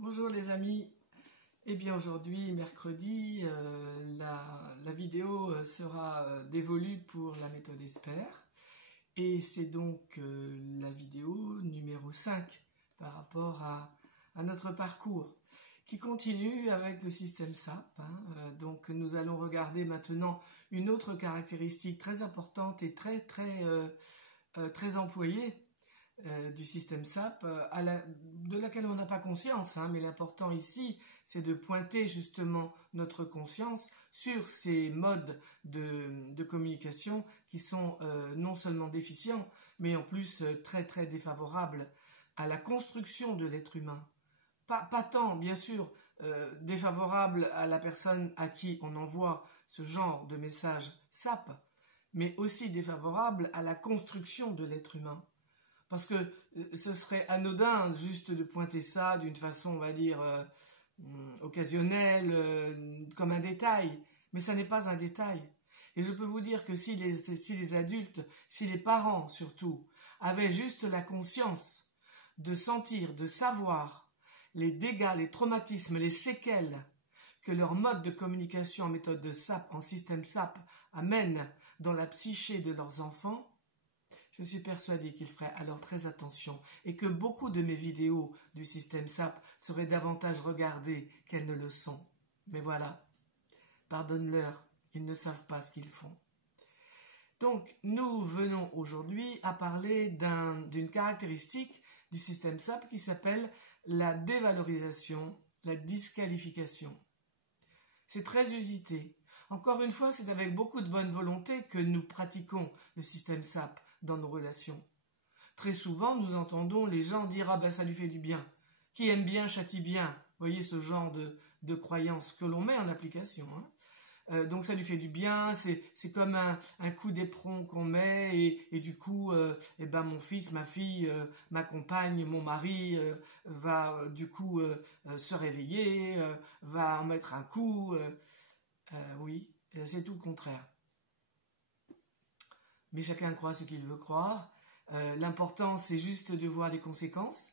Bonjour les amis, eh bien aujourd'hui, mercredi, la vidéo sera dévolue pour la méthode ESPER et c'est donc la vidéo numéro 5 par rapport à notre parcours qui continue avec le système SAP. Donc nous allons regarder maintenant une autre caractéristique très importante et très employée du système SAP, de laquelle on n'a pas conscience, mais l'important ici, c'est de pointer justement notre conscience sur ces modes de communication qui sont non seulement déficients, mais en plus très défavorables à la construction de l'être humain. Pas tant, bien sûr, défavorables à la personne à qui on envoie ce genre de message SAP, mais aussi défavorables à la construction de l'être humain. Parce que ce serait anodin juste de pointer ça d'une façon, on va dire, occasionnelle, comme un détail. Mais ça n'est pas un détail. Et je peux vous dire que si les adultes, si les parents surtout, avaient juste la conscience de sentir, de savoir les dégâts, les traumatismes, les séquelles que leur mode de communication en méthode de SAP, en système SAP, amène dans la psyché de leurs enfants, je suis persuadée qu'ils feraient alors très attention et que beaucoup de mes vidéos du système SAP seraient davantage regardées qu'elles ne le sont. Mais voilà, pardonne-leur, ils ne savent pas ce qu'ils font. Donc, nous venons aujourd'hui à parler d'une caractéristique du système SAP qui s'appelle la dévalorisation, la disqualification. C'est très usité. Encore une fois, c'est avec beaucoup de bonne volonté que nous pratiquons le système SAP dans nos relations. Très souvent, nous entendons les gens dire « Ah ben ça lui fait du bien ». Qui aime bien châtie bien. Vous voyez ce genre de croyance que l'on met en application. Donc ça lui fait du bien, c'est comme un coup d'éperon qu'on met et du coup, mon fils, ma fille, ma compagne, mon mari va du coup se réveiller, va en mettre un coup. Oui, c'est tout le contraire. Mais chacun croit ce qu'il veut croire. L'important, c'est juste de voir les conséquences,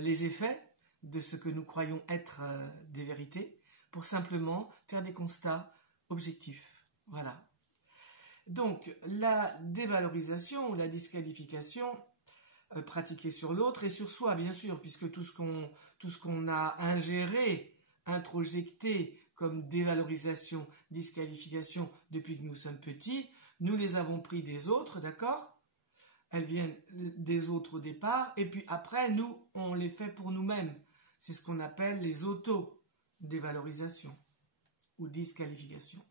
les effets de ce que nous croyons être des vérités, pour simplement faire des constats objectifs. Voilà. Donc, la dévalorisation, la disqualification, pratiquée sur l'autre et sur soi, bien sûr, puisque tout ce qu'on a ingéré, introjecté comme dévalorisation, disqualification depuis que nous sommes petits, nous les avons pris des autres, d'accord? Elles viennent des autres au départ, et puis après, nous, on les fait pour nous-mêmes. C'est ce qu'on appelle les auto-dévalorisations ou disqualifications.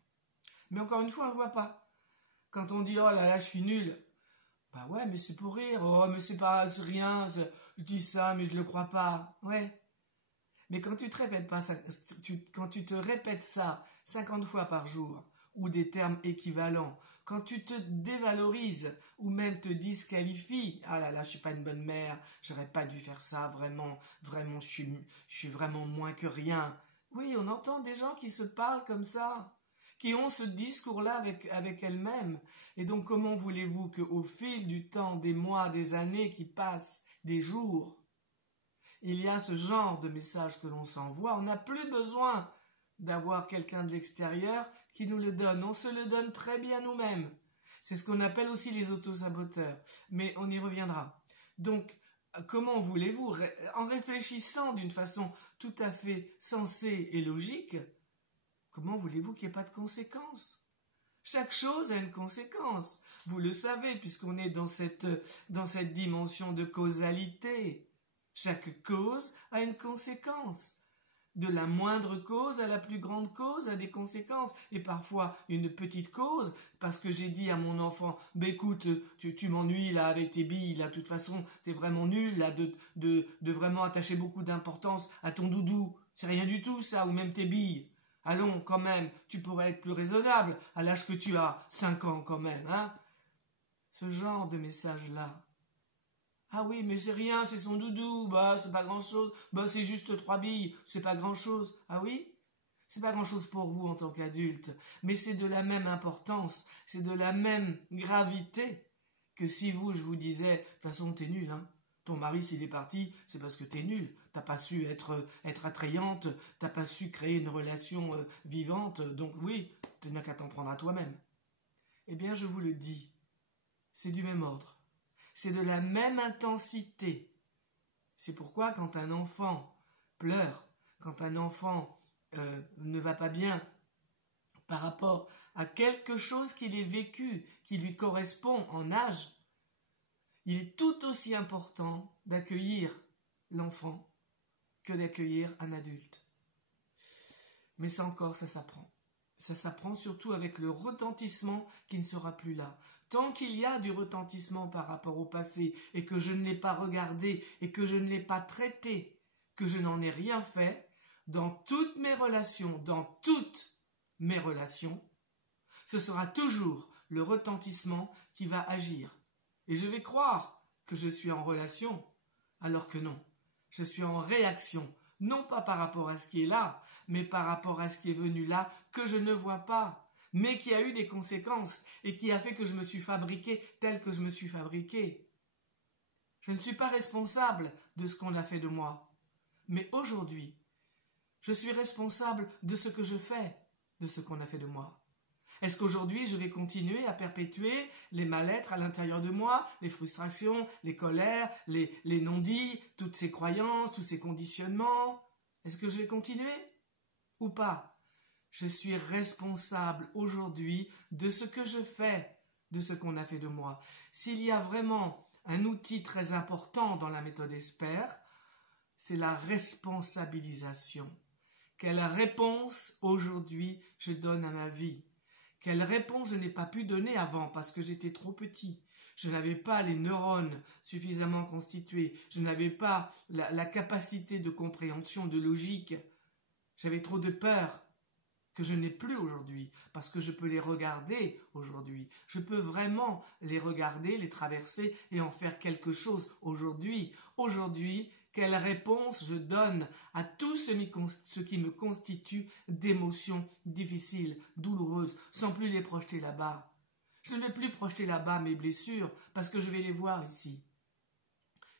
Mais encore une fois, on ne le voit pas. Quand on dit « Oh là là, je suis nul », bah ouais, mais c'est pour rire. « Oh, mais c'est rien, je dis ça, mais je ne le crois pas. » Ouais. Mais quand tu te répètes pas ça, quand tu te répètes ça 50 fois par jour, ou des termes équivalents, quand tu te dévalorises ou même te disqualifies, ah là là, je suis pas une bonne mère, j'aurais pas dû faire ça, vraiment, je suis vraiment moins que rien. Oui, on entend des gens qui se parlent comme ça, qui ont ce discours-là avec elles-mêmes. Et donc, comment voulez-vous qu'au fil du temps, des mois, des années qui passent, des jours, il y a ce genre de message que l'on s'envoie, on n'a plus besoin d'avoir quelqu'un de l'extérieur qui nous le donne. On se le donne très bien nous-mêmes. C'est ce qu'on appelle aussi les autosaboteurs. Mais on y reviendra. Donc, comment voulez-vous, en réfléchissant d'une façon tout à fait sensée et logique, comment voulez-vous qu'il n'y ait pas de conséquences? Chaque chose a une conséquence. Vous le savez, puisqu'on est dans cette dimension de causalité. Chaque cause a une conséquence. De la moindre cause à la plus grande cause a des conséquences. Et parfois, une petite cause, parce que j'ai dit à mon enfant, bah écoute, tu m'ennuies là avec tes billes, là, de toute façon, t'es vraiment nul, là, de vraiment attacher beaucoup d'importance à ton doudou. C'est rien du tout, ça, ou même tes billes. Allons, quand même, tu pourrais être plus raisonnable à l'âge que tu as, 5 ans quand même, hein. Ce genre de message-là. Ah oui, mais c'est rien, c'est son doudou, bah c'est pas grand-chose, bah c'est juste 3 billes, c'est pas grand-chose. Ah oui? C'est pas grand-chose pour vous en tant qu'adulte, mais c'est de la même importance, c'est de la même gravité que si je vous disais, de toute façon t'es nul, hein. Ton mari, s'il est parti, c'est parce que tu es nul. Tu n'as pas su être attrayante, tu n'as pas su créer une relation vivante. Donc oui, tu n'as qu'à t'en prendre à toi-même. Eh bien, je vous le dis, c'est du même ordre. C'est de la même intensité. C'est pourquoi quand un enfant pleure, quand un enfant ne va pas bien par rapport à quelque chose qu'il ait vécu, qui lui correspond en âge, il est tout aussi important d'accueillir l'enfant que d'accueillir un adulte. Mais ça encore, ça s'apprend. Ça s'apprend surtout avec le retentissement qui ne sera plus là. Tant qu'il y a du retentissement par rapport au passé et que je ne l'ai pas regardé et que je ne l'ai pas traité, que je n'en ai rien fait, dans toutes mes relations, ce sera toujours le retentissement qui va agir. Et je vais croire que je suis en relation, alors que non. Je suis en réaction, non pas par rapport à ce qui est là, mais par rapport à ce qui est venu là, que je ne vois pas, mais qui a eu des conséquences et qui a fait que je me suis fabriqué tel que je me suis fabriqué. Je ne suis pas responsable de ce qu'on a fait de moi. Mais aujourd'hui, je suis responsable de ce que je fais, de ce qu'on a fait de moi. Est-ce qu'aujourd'hui, je vais continuer à perpétuer les mal-être à l'intérieur de moi, les frustrations, les colères, les non-dits, toutes ces croyances, tous ces conditionnements? Est-ce que je vais continuer ou pas? Je suis responsable aujourd'hui de ce que je fais, de ce qu'on a fait de moi. S'il y a vraiment un outil très important dans la méthode ESPER, c'est la responsabilisation. Quelle réponse aujourd'hui je donne à ma vie? Quelle réponse je n'ai pas pu donner avant parce que j'étais trop petit? Je n'avais pas les neurones suffisamment constitués. Je n'avais pas la capacité de compréhension, de logique. J'avais trop de peur que je n'ai plus aujourd'hui parce que je peux les regarder aujourd'hui. Je peux vraiment les regarder, les traverser et en faire quelque chose aujourd'hui. Aujourd'hui, quelle réponse je donne à tout ce qui me constitue d'émotions difficiles, douloureuses, sans plus les projeter là-bas. Je ne vais plus projeter là-bas mes blessures parce que je vais les voir ici.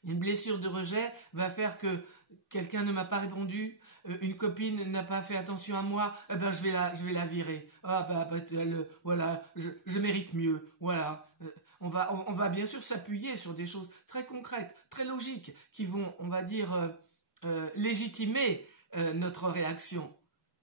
Une blessure de rejet va faire que quelqu'un ne m'a pas répondu, une copine n'a pas fait attention à moi, eh ben je vais la virer. Ah voilà, je mérite mieux. Voilà. On va bien sûr s'appuyer sur des choses très concrètes, très logiques, qui vont, on va dire, légitimer notre réaction.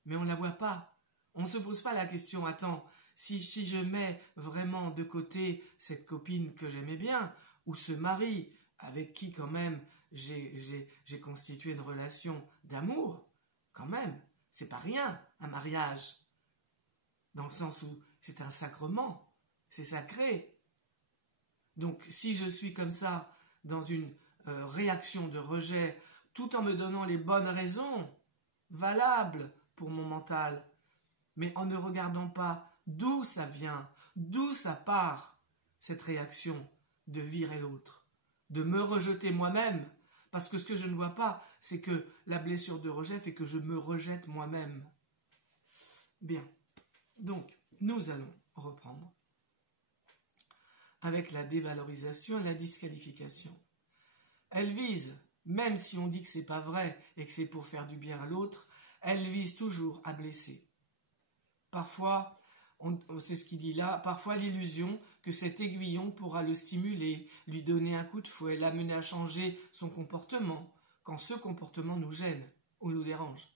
Mais on ne la voit pas. On ne se pose pas la question, attends, si je mets vraiment de côté cette copine que j'aimais bien, ou ce mari avec qui quand même j'ai constitué une relation d'amour, quand même, c'est pas rien, un mariage. Dans le sens où c'est un sacrement, c'est sacré. Donc si je suis comme ça, dans une réaction de rejet, tout en me donnant les bonnes raisons, valables pour mon mental, mais en ne regardant pas d'où ça vient, d'où ça part, cette réaction de virer l'autre, de me rejeter moi-même, parce que ce que je ne vois pas, c'est que la blessure de rejet fait que je me rejette moi-même. Bien, donc nous allons reprendre avec la dévalorisation et la disqualification. Elle vise, même si on dit que c'est pas vrai et que c'est pour faire du bien à l'autre, elle vise toujours à blesser. Parfois, c'est ce qu'il dit là, parfois l'illusion que cet aiguillon pourra le stimuler, lui donner un coup de fouet, l'amener à changer son comportement, quand ce comportement nous gêne ou nous dérange.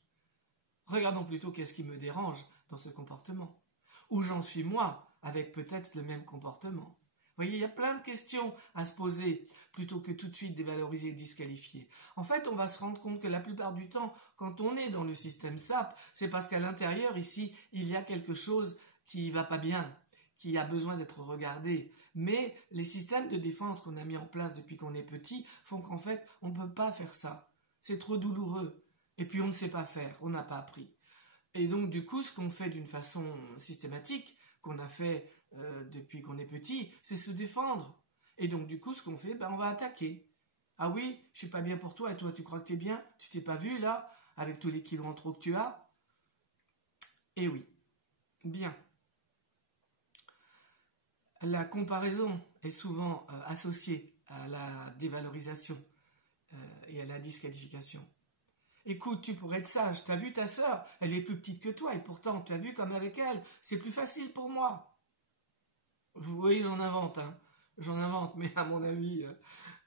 Regardons plutôt qu'est-ce qui me dérange dans ce comportement. Où j'en suis moi, avec peut-être le même comportement. Vous voyez, il y a plein de questions à se poser, plutôt que tout de suite dévaloriser et disqualifier. En fait, on va se rendre compte que la plupart du temps, quand on est dans le système SAP, c'est parce qu'à l'intérieur, ici, il y a quelque chose qui va pas bien, qui a besoin d'être regardé. Mais les systèmes de défense qu'on a mis en place depuis qu'on est petit font qu'en fait, on ne peut pas faire ça. C'est trop douloureux. Et puis, on ne sait pas faire, on n'a pas appris. Et donc, du coup, ce qu'on fait d'une façon systématique, qu'on a fait depuis qu'on est petit, c'est se défendre. Et donc, du coup, ce qu'on fait, on va attaquer. Ah oui, je suis pas bien pour toi, et toi, tu crois que tu es bien? Tu t'es pas vu, là, avec tous les kilos en trop que tu as? Eh oui. Bien. La comparaison est souvent associée à la dévalorisation. et à la disqualification. Écoute, tu pourrais être sage, t'as vu ta sœur, elle est plus petite que toi, et pourtant, tu as vu comme avec elle, c'est plus facile pour moi. Vous voyez, j'en invente, hein. J'en invente, mais à mon avis,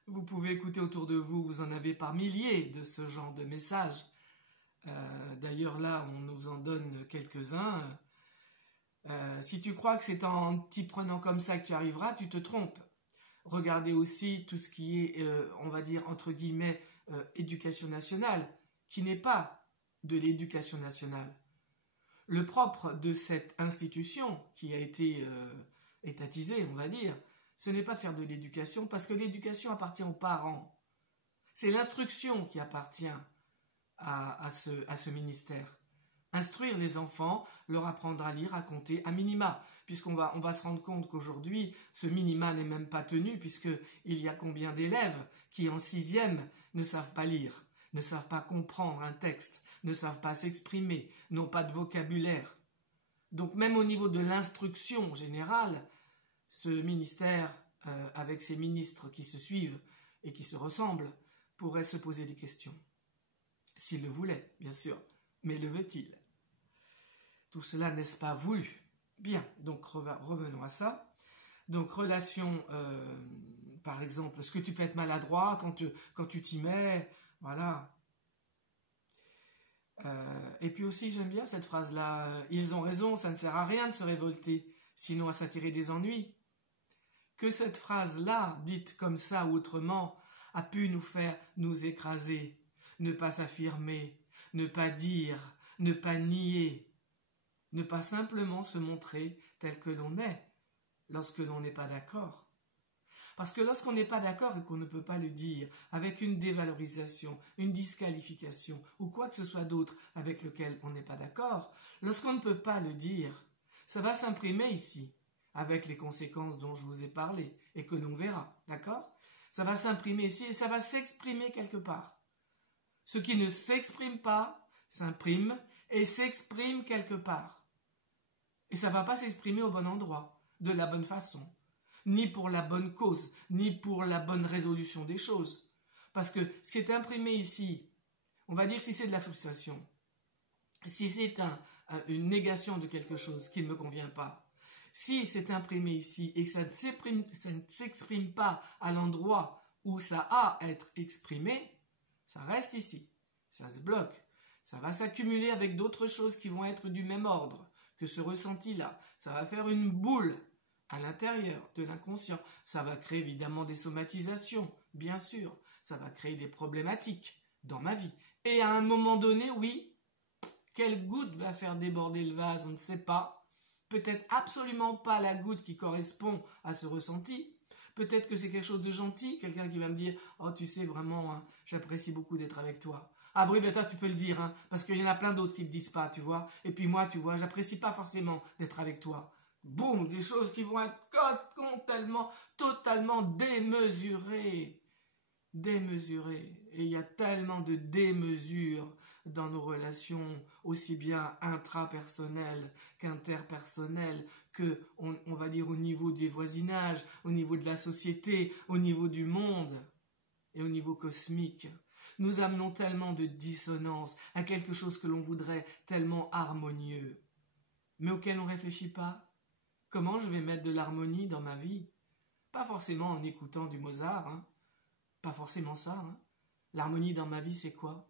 vous pouvez écouter autour de vous, vous en avez par milliers de ce genre de messages. D'ailleurs, là, on nous en donne quelques-uns. Si tu crois que c'est en t'y prenant comme ça que tu arriveras, tu te trompes. Regardez aussi tout ce qui est, on va dire, entre guillemets, éducation nationale, qui n'est pas de l'éducation nationale. Le propre de cette institution, qui a été étatisée, on va dire, ce n'est pas de faire de l'éducation, parce que l'éducation appartient aux parents. C'est l'instruction qui appartient à ce ministère. Instruire les enfants, leur apprendre à lire, à compter, à minima, puisqu'on va se rendre compte qu'aujourd'hui, ce minima n'est même pas tenu, puisqu'il y a combien d'élèves qui, en 6e, ne savent pas lire, ne savent pas comprendre un texte, ne savent pas s'exprimer, n'ont pas de vocabulaire. Donc même au niveau de l'instruction générale, ce ministère, avec ses ministres qui se suivent et qui se ressemblent, pourrait se poser des questions. S'il le voulait, bien sûr, mais le veut-il? Tout cela n'est-ce pas voulu? Bien, donc revenons à ça. Donc relation, par exemple, est-ce que tu peux être maladroit quand tu t'y mets? Voilà. Et puis aussi, j'aime bien cette phrase-là. Ils ont raison, ça ne sert à rien de se révolter, sinon à s'attirer des ennuis. Que cette phrase-là, dite comme ça ou autrement, a pu nous faire nous écraser, ne pas s'affirmer, ne pas dire, ne pas nier, ne pas simplement se montrer tel que l'on est lorsque l'on n'est pas d'accord. Parce que lorsqu'on n'est pas d'accord et qu'on ne peut pas le dire, avec une dévalorisation, une disqualification ou quoi que ce soit d'autre avec lequel on n'est pas d'accord, lorsqu'on ne peut pas le dire, ça va s'imprimer ici, avec les conséquences dont je vous ai parlé et que l'on verra, d'accord? Ça va s'imprimer ici et ça va s'exprimer quelque part. Ce qui ne s'exprime pas s'imprime et s'exprime quelque part. Et ça ne va pas s'exprimer au bon endroit, de la bonne façon, ni pour la bonne cause, ni pour la bonne résolution des choses. Parce que ce qui est imprimé ici, on va dire si c'est de la frustration, si c'est une négation de quelque chose qui ne me convient pas, si c'est imprimé ici et que ça ne s'exprime pas à l'endroit où ça a à être exprimé, ça reste ici, ça se bloque, ça va s'accumuler avec d'autres choses qui vont être du même ordre que ce ressenti-là. Ça va faire une boule à l'intérieur de l'inconscient. Ça va créer évidemment des somatisations, bien sûr. Ça va créer des problématiques dans ma vie. Et à un moment donné, oui, quelle goutte va faire déborder le vase, on ne sait pas. Peut-être absolument pas la goutte qui correspond à ce ressenti. Peut-être que c'est quelque chose de gentil, quelqu'un qui va me dire « Oh, tu sais, vraiment, hein, j'apprécie beaucoup d'être avec toi. » Ah oui, ben toi, tu peux le dire, hein, parce qu'il y en a plein d'autres qui ne le disent pas, tu vois. Et puis moi, tu vois, j'apprécie pas forcément d'être avec toi. Boum, des choses qui vont être totalement démesurées. Démesurées. Et il y a tellement de démesures dans nos relations, aussi bien intrapersonnelles qu'interpersonnelles, que, on va dire, au niveau des voisinages, au niveau de la société, au niveau du monde et au niveau cosmique. Nous amenons tellement de dissonance à quelque chose que l'on voudrait tellement harmonieux, mais auquel on ne réfléchit pas. Comment je vais mettre de l'harmonie dans ma vie? Pas forcément en écoutant du Mozart, hein. Pas forcément ça. Hein. L'harmonie dans ma vie, c'est quoi?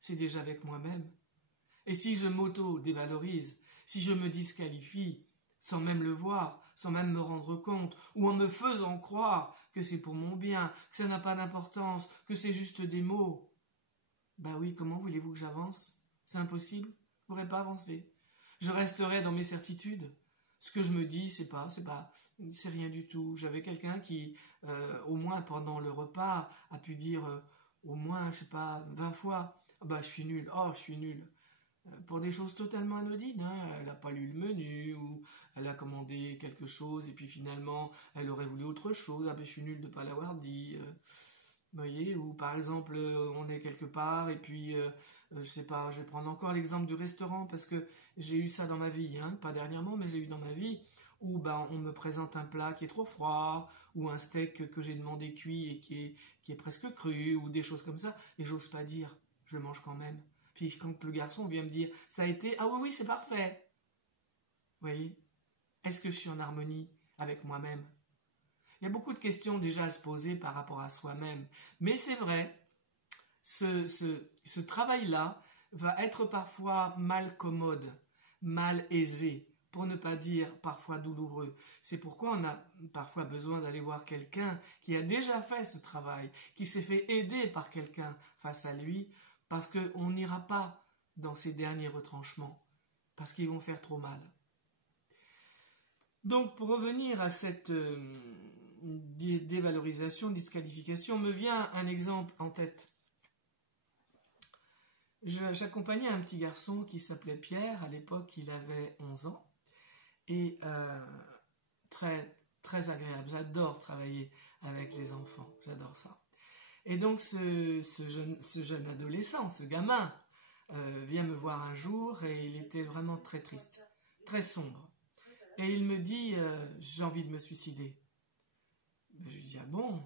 C'est déjà avec moi-même. Et si je m'auto-dévalorise, si je me disqualifie, sans même le voir, sans même me rendre compte, ou en me faisant croire que c'est pour mon bien, que ça n'a pas d'importance, que c'est juste des mots, bah oui, comment voulez-vous que j'avance? C'est impossible, je ne pourrais pas avancer. Je resterai dans mes certitudes. Ce que je me dis, c'est rien du tout. J'avais quelqu'un qui, au moins pendant le repas, a pu dire au moins, je sais pas, 20 fois, bah je suis nul, oh je suis nul. Pour des choses totalement anodines, hein. Elle n'a pas lu le menu, ou elle a commandé quelque chose, et puis finalement, elle aurait voulu autre chose, ah ben je suis nul de ne pas l'avoir dit. Vous voyez, ou par exemple, on est quelque part, et puis, je sais pas, je vais prendre encore l'exemple du restaurant, parce que j'ai eu ça dans ma vie, hein, pas dernièrement, mais j'ai eu dans ma vie, ou ben on me présente un plat qui est trop froid, ou un steak que j'ai demandé cuit et qui est presque cru, ou des choses comme ça, et j'ose pas dire, je le mange quand même. Puis quand le garçon vient me dire, ça a été, ah oui, oui, c'est parfait. Vous voyez? Est-ce que je suis en harmonie avec moi-même? Il y a beaucoup de questions déjà à se poser par rapport à soi-même. Mais c'est vrai, ce travail-là va être parfois mal commode, mal aisé, pour ne pas dire parfois douloureux. C'est pourquoi on a parfois besoin d'aller voir quelqu'un qui a déjà fait ce travail, qui s'est fait aider par quelqu'un face à lui, parce qu'on n'ira pas dans ces derniers retranchements, parce qu'ils vont faire trop mal. Donc pour revenir à cette dévalorisation, disqualification, me vient un exemple en tête. J'accompagnais un petit garçon qui s'appelait Pierre, à l'époque il avait 11 ans, et très, très agréable, j'adore travailler avec les enfants, j'adore ça. Et donc ce jeune adolescent, ce gamin, vient me voir un jour et il était vraiment très triste, très sombre. Et il me dit, j'ai envie de me suicider. Je lui dis, ah bon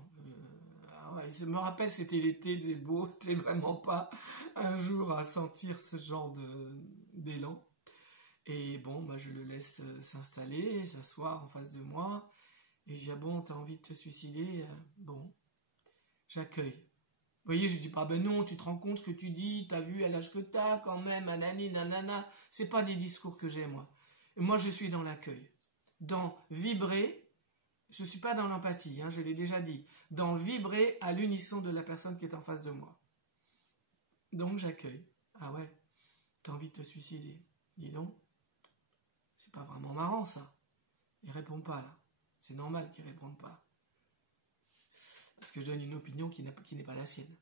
ah ouais. Je me rappelle, c'était l'été, il faisait beau, c'était vraiment pas un jour à sentir ce genre d'élan. Et bon, bah, je le laisse s'installer, s'asseoir en face de moi. Et je dis, ah bon, t'as envie de te suicider? Bon, j'accueille. Vous voyez, je dis pas, ben non, tu te rends compte ce que tu dis, t'as vu à l'âge que t'as, quand même, nanani, nanana. C'est pas des discours que j'ai, moi. Et moi, je suis dans l'accueil. Dans vibrer, je suis pas dans l'empathie, hein, je l'ai déjà dit. Dans vibrer à l'unisson de la personne qui est en face de moi. Donc, j'accueille. Ah ouais, t'as envie de te suicider? Dis donc. C'est pas vraiment marrant, ça. Il répond pas, là. C'est normal qu'il réponde pas. Parce que je donne une opinion qui n'est pas la sienne.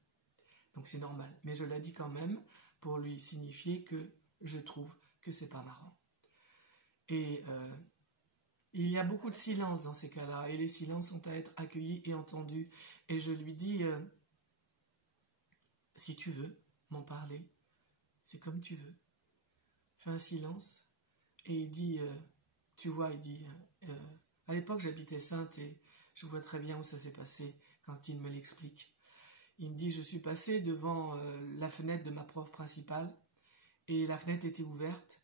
Donc c'est normal. Mais je la dis quand même pour lui signifier que je trouve que c'est pas marrant. Et il y a beaucoup de silence dans ces cas-là. Et les silences sont à être accueillis et entendus. Et je lui dis, si tu veux m'en parler, c'est comme tu veux. Fais un silence. Et il dit, tu vois, il dit, à l'époque j'habitais Saintes et je vois très bien où ça s'est passé quand il me l'explique. Il me dit, je suis passé devant la fenêtre de ma prof principale et la fenêtre était ouverte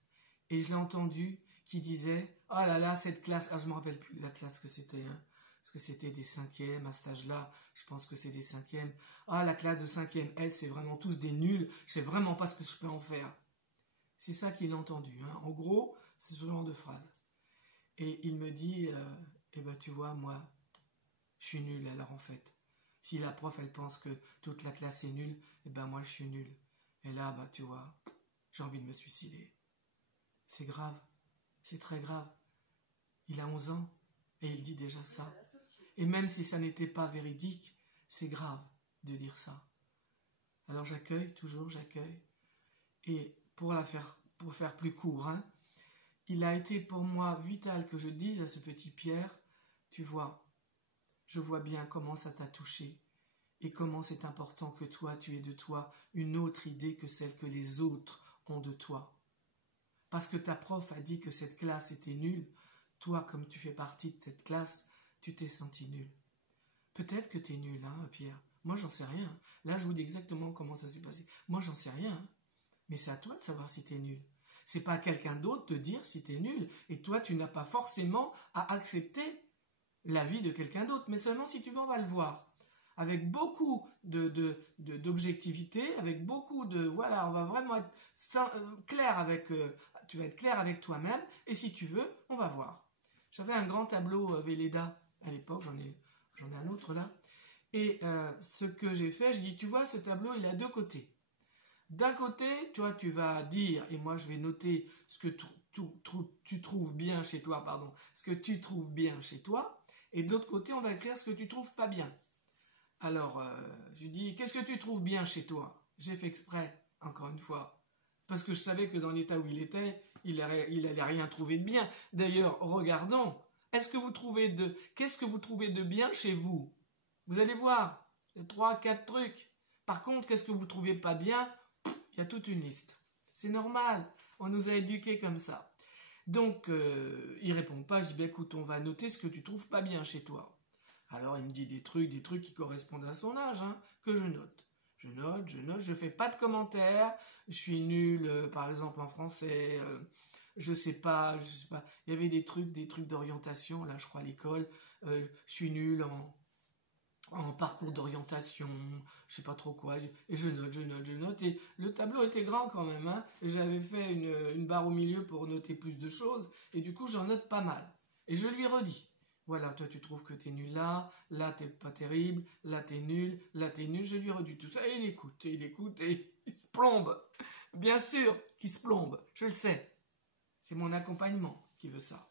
et je l'ai entendu qui disait, oh là là, cette classe, ah je me rappelle plus la classe que c'était, hein, parce que c'était des 5e à cet âge-là, je pense que c'est des 5e. Ah, la classe de 5e S, c'est vraiment tous des nuls, je sais vraiment pas ce que je peux en faire. C'est ça qu'il a entendu, hein. En gros, c'est ce genre de phrase. Et il me dit, eh ben tu vois, moi, je suis nul alors en fait. Si la prof elle pense que toute la classe est nulle, eh ben moi je suis nul. Et là, bah tu vois, j'ai envie de me suicider. C'est grave, c'est très grave. Il a 11 ans et il dit déjà ça. Et même si ça n'était pas véridique, c'est grave de dire ça. Alors j'accueille, toujours j'accueille. Et pour faire plus court, hein, il a été pour moi vital que je dise à ce petit Pierre, tu vois, je vois bien comment ça t'a touché et comment c'est important que toi, tu aies de toi une autre idée que celle que les autres ont de toi. Parce que ta prof a dit que cette classe était nulle, toi, comme tu fais partie de cette classe, tu t'es senti nul. Peut-être que tu es nul, hein, Pierre. Moi, j'en sais rien. Là, je vous dis exactement comment ça s'est passé. Moi, j'en sais rien. Mais c'est à toi de savoir si tu es nul. C'est pas à quelqu'un d'autre de dire si tu es nul. Et toi, tu n'as pas forcément à accepter l'avis de quelqu'un d'autre. Mais seulement si tu veux, on va le voir. Avec beaucoup d'objectivité, avec beaucoup de... Voilà, on va vraiment être clair avec... tu vas être clair avec toi-même. Et si tu veux, on va voir. J'avais un grand tableau Velleda à l'époque. J'en ai un autre là. Et ce que j'ai fait, je dis, tu vois, ce tableau, il a deux côtés. D'un côté, toi, tu vas dire, et moi, je vais noter ce que tu trouves bien chez toi, pardon, ce que tu trouves bien chez toi, et de l'autre côté, on va écrire ce que tu trouves pas bien. Alors, je lui dis, qu'est-ce que tu trouves bien chez toi? J'ai fait exprès, encore une fois, parce que je savais que dans l'état où il était, il allait rien trouver de bien. D'ailleurs, regardons, qu'est-ce que vous trouvez de bien chez vous? Vous allez voir, il y a 3-4 trucs. Par contre, qu'est-ce que vous trouvez pas bien? Il y a toute une liste. C'est normal, on nous a éduqués comme ça. Donc, il répond pas, je dis, écoute, on va noter ce que tu trouves pas bien chez toi. Alors, il me dit des trucs qui correspondent à son âge, hein, que je note. Je note, je fais pas de commentaires, je suis nul, par exemple en français, je sais pas, il y avait des trucs d'orientation, là, je crois, à l'école, je suis nul en parcours d'orientation, je sais pas trop quoi, et je note, et le tableau était grand quand même, hein, j'avais fait une barre au milieu pour noter plus de choses, et du coup j'en note pas mal, et je lui redis, voilà, toi tu trouves que t'es nul là t'es pas terrible, là t'es nul, je lui redis tout ça, et il écoute, et il se plombe, bien sûr qu'il se plombe, je le sais, c'est mon accompagnement qui veut ça.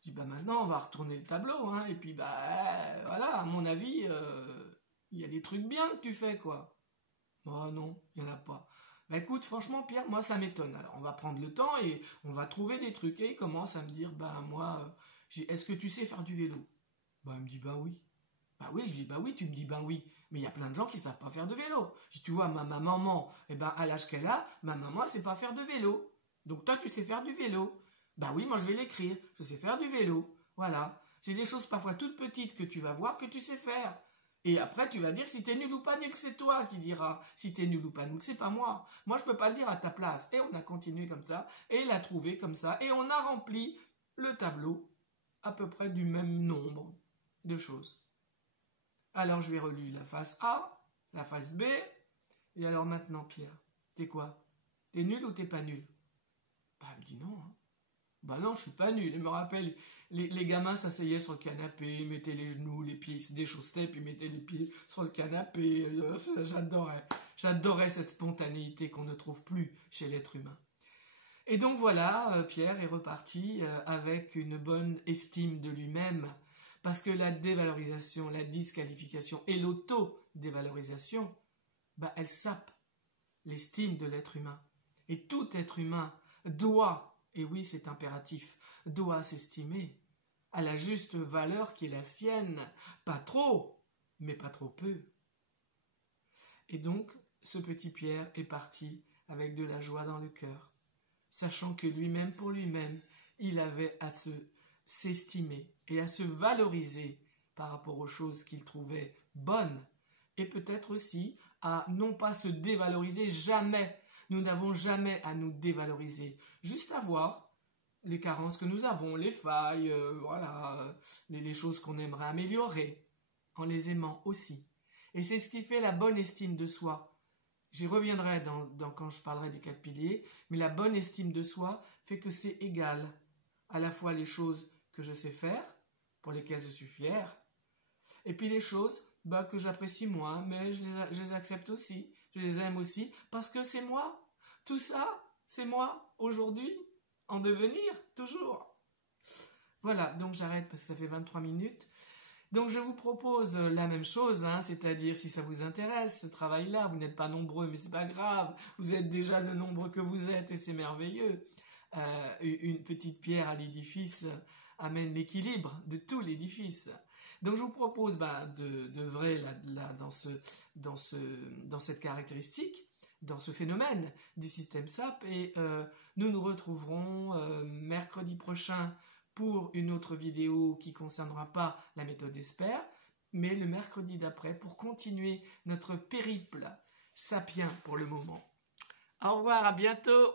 Je dis, bah maintenant, on va retourner le tableau, hein, et puis, bah, voilà, à mon avis, il y a des trucs bien que tu fais, quoi. Bah non, il n'y en a pas. Bah écoute, franchement, Pierre, moi, ça m'étonne. Alors, on va prendre le temps et on va trouver des trucs. Et il commence à me dire, bah moi, est-ce que tu sais faire du vélo? Bah, il me dit, bah oui. Bah oui, je dis, bah oui, tu me dis, bah oui. Mais il y a plein de gens qui ne savent pas faire de vélo. Je dis, tu vois, ma maman, eh ben, à l'âge qu'elle a, ma maman, elle ne sait pas faire de vélo. Donc toi, tu sais faire du vélo. Bah oui, moi je vais l'écrire, je sais faire du vélo. Voilà. C'est des choses parfois toutes petites que tu vas voir que tu sais faire. Et après, tu vas dire si t'es nul ou pas nul, c'est toi qui diras si t'es nul ou pas nul, c'est pas moi. Moi, je peux pas le dire à ta place. Et on a continué comme ça, et il a trouvé comme ça, et on a rempli le tableau à peu près du même nombre de choses. Alors, je vais relu la phase A, la phase B, et alors maintenant, Pierre, t'es quoi? T'es nul ou t'es pas nul? Bah, elle me dit non, hein. Bah non, je suis pas nul. Je me rappelle, les gamins s'asseyaient sur le canapé, ils mettaient les genoux, les pieds, ils se déchaussaient, puis ils mettaient les pieds sur le canapé. J'adorais cette spontanéité qu'on ne trouve plus chez l'être humain. Et donc voilà, Pierre est reparti avec une bonne estime de lui-même, parce que la dévalorisation, la disqualification et l'auto-dévalorisation, bah, elle sape l'estime de l'être humain. Et tout être humain doit, et oui c'est impératif, doit s'estimer à la juste valeur qui est la sienne, pas trop, mais pas trop peu. Et donc, ce petit Pierre est parti avec de la joie dans le cœur, sachant que lui-même, pour lui-même, il avait à s'estimer et à se valoriser par rapport aux choses qu'il trouvait bonnes, et peut-être aussi à non pas se dévaloriser jamais. Nous n'avons jamais à nous dévaloriser, juste à voir les carences que nous avons, les failles, voilà, les choses qu'on aimerait améliorer, en les aimant aussi. Et c'est ce qui fait la bonne estime de soi. J'y reviendrai quand je parlerai des 4 piliers, mais la bonne estime de soi fait que c'est égal à la fois les choses que je sais faire, pour lesquelles je suis fier, et puis les choses que j'apprécie moins, mais je les accepte aussi, je les aime aussi, parce que c'est moi. Tout ça, c'est moi, aujourd'hui, en devenir, toujours. Voilà, donc j'arrête parce que ça fait 23 minutes. Donc je vous propose la même chose, hein, c'est-à-dire si ça vous intéresse, ce travail-là, vous n'êtes pas nombreux, mais c'est pas grave, vous êtes déjà le nombre que vous êtes et c'est merveilleux. Une petite pierre à l'édifice amène l'équilibre de tout l'édifice. Donc je vous propose d'œuvrer dans cette caractéristique, dans ce phénomène du système SAP, et nous nous retrouverons mercredi prochain pour une autre vidéo qui ne concernera pas la méthode ESPER, mais le mercredi d'après pour continuer notre périple sapien pour le moment. Au revoir, à bientôt.